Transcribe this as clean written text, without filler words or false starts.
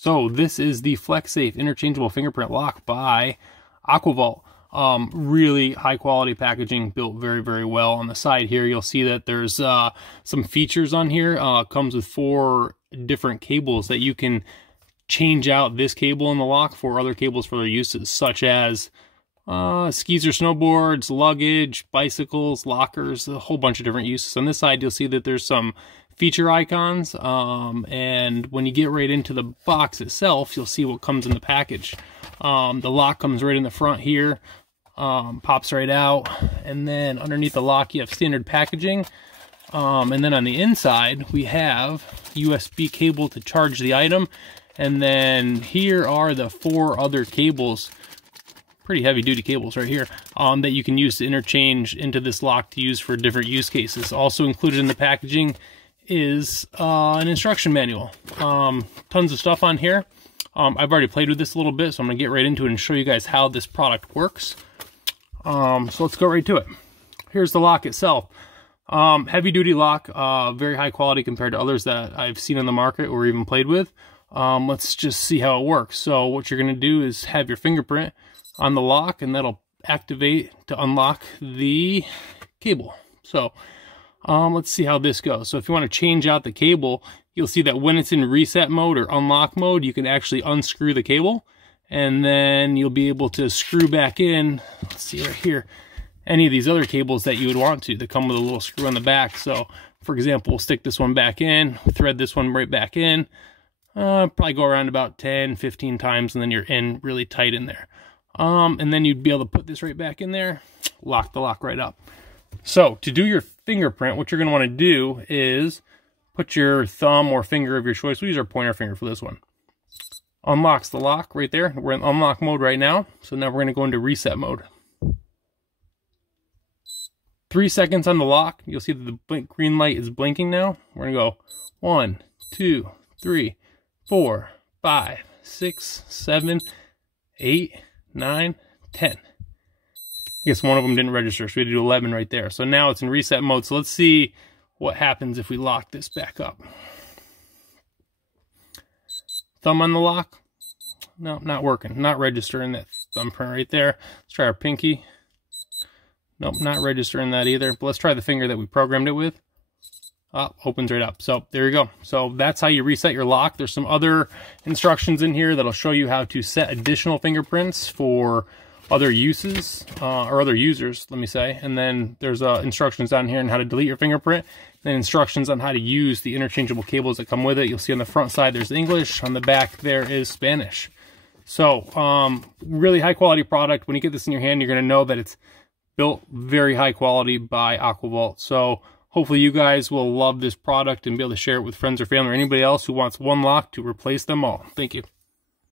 So this is the Flexsafe interchangeable fingerprint lock by AquaVault. Really high quality packaging, built very, very well. On the side here, you'll see that there's some features on here. Comes with 4 different cables that you can change out this cable in the lock for other cables for their uses, such as skis or snowboards, luggage, bicycles, lockers, a whole bunch of different uses. On this side, you'll see that there's some feature icons, and when you get right into the box itself, you'll see what comes in the package. The lock comes right in the front here, pops right out, and then underneath the lock you have standard packaging, and then on the inside we have USB cable to charge the item, and then here are the 4 other cables, pretty heavy duty cables right here, that you can use to interchange into this lock to use for different use cases. Also included in the packaging is an instruction manual. Tons of stuff on here. I've already played with this a little bit, so I'm gonna get right into it and show you guys how this product works. So let's go right to it. Here's the lock itself. Heavy duty lock, very high quality compared to others that I've seen on the market or even played with. Let's just see how it works. So what you're gonna do is have your fingerprint on the lock, and that'll activate to unlock the cable. So let's see how this goes. So if you want to change out the cable, you'll see that when it's in reset mode or unlock mode, you can actually unscrew the cable, and then you'll be able to screw back in, let's see right here, any of these other cables that you would want to, that come with a little screw on the back. So for example, we'll stick this one back in, thread this one right back in, probably go around about 10-15 times, and then you're in really tight in there. And then you'd be able to put this right back in there, lock the lock right up. So to do your fingerprint, what you're going to want to do is put your thumb or finger of your choice. We'll use our pointer finger for this one. Unlocks the lock right there. We're in unlock mode right now. So now we're going to go into reset mode. 3 seconds on the lock. You'll see that the green light is blinking now. We're going to go 1, 2, 3, 4, 5, 6, 7, 8, 9, 10. I guess one of them didn't register, so we had to do 11 right there. So now it's in reset mode. So let's see what happens if we lock this back up. Thumb on the lock. No, not working. Not registering that thumbprint right there. Let's try our pinky. Nope, not registering that either. But let's try the finger that we programmed it with. Opens right up. So there you go. So that's how you reset your lock. There's some other instructions in here that'll show you how to set additional fingerprints for other uses, or other users, let me say. And then there's instructions down here on how to delete your fingerprint, and instructions on how to use the interchangeable cables that come with it. You'll see on the front side there's English, on the back there is Spanish. So really high quality product. When you get this in your hand, you're going to know that it's built very high quality by AquaVault. So hopefully you guys will love this product and be able to share it with friends or family or anybody else who wants one lock to replace them all. Thank you.